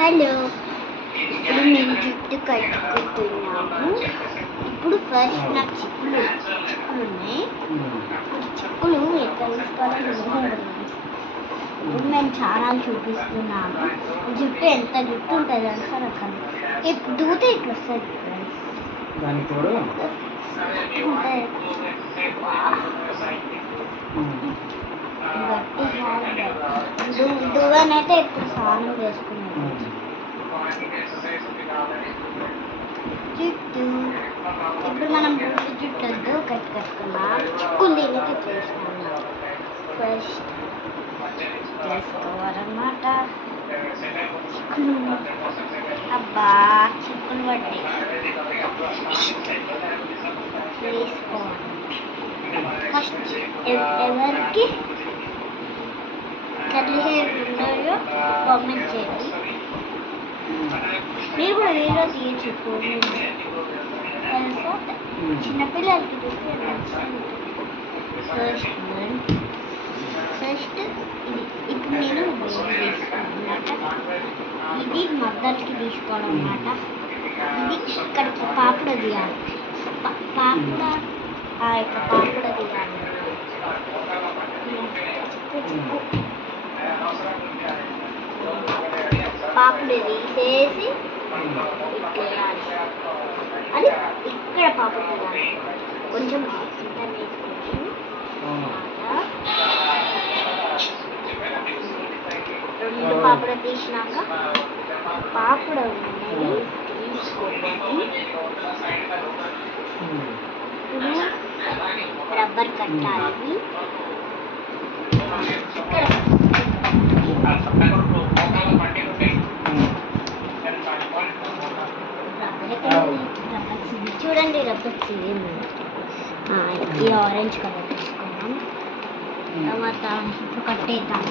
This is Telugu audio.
హలో, ఇప్పుడు నేను జుట్టు కట్టుకుంటున్నాము. ఇప్పుడు ఫస్ట్ నాకు చిక్కులు ఉన్నాయి. చిక్కులు ఎట్లా తీసుకోవాలని ఇప్పుడు మేము చాలా చూపిస్తున్నాము. జుట్టు ఎంత జుట్టు ఉంటుంది అంటే రకాలు ఇప్పుడు దూత ఇట్లా వస్తుంది. గట్టి దువ్వనైతే ఇప్పుడు స్నానం చేసుకున్నాను. జుట్టు ఇప్పుడు మనం జుట్టు వద్దు కట్టుకున్నాం. చిక్కులు దీనికి చేస్తున్నాం. ఫస్ట్ చేసుకోవాలన్నమాట. చిక్కులు అబ్బా చిక్కులు పట్టి వేసుకోవాలి. ఫస్ట్ ఎవరికి కర్లీ హెయిర్ ఉన్నాయో కామెంట్ చేయండి. మీరు కూడా వీడియో తీయచ్చు. చిన్నపిల్లలకి ఫస్ట్ ఇది ఇప్పుడు నేను తీసుకున్నమాట. ఇది మద్దతుకి తీసుకోవాలన్నమాట. ఇది ఇక్కడికి పాపడ తీయాలి. పాపడ తీయాలి. పాపుడు తీసేసి ఇట్లేయాలి. అది ఇక్కడ పాపుడు తీయాలి. కొంచెం రెండు పాపుడ తీసినాక పాపుడ తీసుకోవాలి. ఇప్పుడు రబ్బర్ కట్టాలి. చూడండి రబ్బర్ సేమ్. ఈ ఆరెంజ్ కలర్ తీసుకున్నాం. తర్వాత ఇప్పుడు కట్టేద్దాం.